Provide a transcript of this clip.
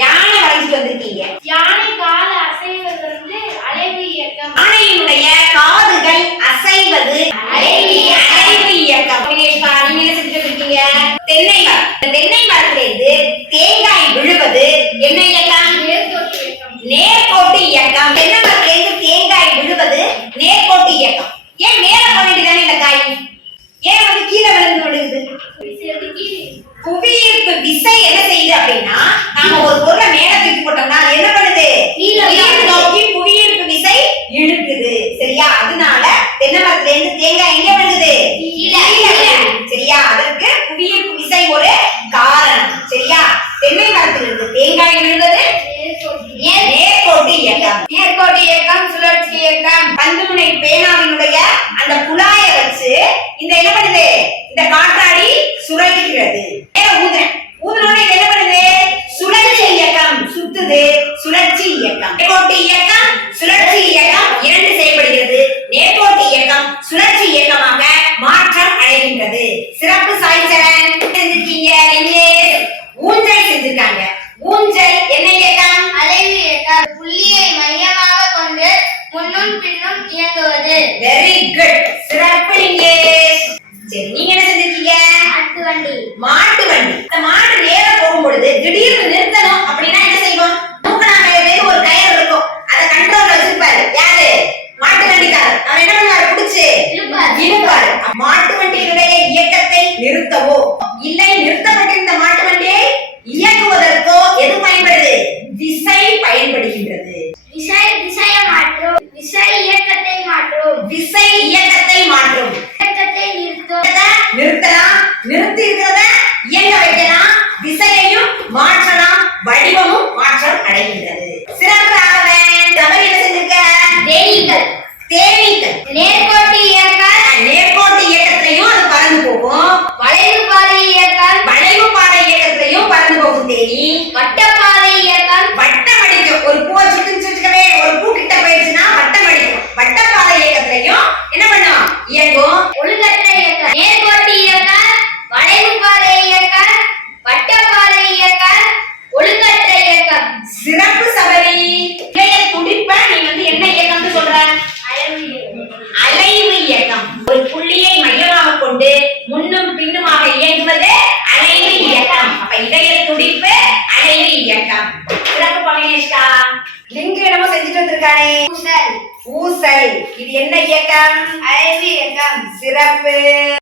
யானை வரைஞ்சிட்டு வந்திருக்கீங்க. யானை கால அசைவது வந்து அலைவு இயக்கம். யானையினுடைய காதுகள் அசைவது. அலைவு அலைவு இயக்கம். நீங்க என்ன செஞ்சுட்டு இருக்கீங்க தென்னை மரம் தென்னை மரத்திலிருந்து தேங்காய் விழுவது என்ன இயக்கம்? நேர்கோட்டு இயக்கம். தென்னை மரத்திலிருந்து தேங்காய் விழுவது நேர்கோட்டு இயக்கம். ஏன் மேல பண்ணிட்டு தானே இந்த காய்? ஏன் வந்து கீழே விழுந்து விடுது புவியீர்ப்பு விசை என்ன செய்யுது அப்படின்னா நம்ம ஒரு பொருளை மேல தூக்கி போட்டோம்னா என்ன பண்ணுது? நோக்கி புவியீர்ப்பு விசை இழுக்குது. சரியா? அதனால தென்னை மரத்துல இருந்து தேங்காய் எங்க விழுகுது? சரியா? அதற்கு புவியீர்ப்பு விசை ஒரு காரணம். சரியா? தென்னை மரத்துல இருந்து தேங்காய் விழுவது நேர்கோட்டு. இயக்கம். நேர்கோட்டு இயக்கம் சுழற்சி இயக்கம். பந்துமுனை பே இயக்கம். நேர்கோட்டு இயக்கம் சுழற்சி இயக்கம் இரண்டு செயல்படுகிறது. நேர்கோட்டு இயக்கம் சுழற்சி இயக்கமாக மாற்றம் அடைகின்றது. சிறப்பு சாய்ச்சலன் செஞ்சிருக்கீங்க இங்கிலீஷ் ஊஞ்சல் செஞ்சிருக்காங்க. ஊஞ்சல் என்ன இயக்கம்? அலைவு இயக்கம். புள்ளியை மையமாக கொண்டு முன்னும் பின்னும் இயங்குவது. வெரி குட் y ley தானே ஊசல் ஊசல் இது என்ன இயக்கம்? அழிவு இயக்கம். சிறப்பு.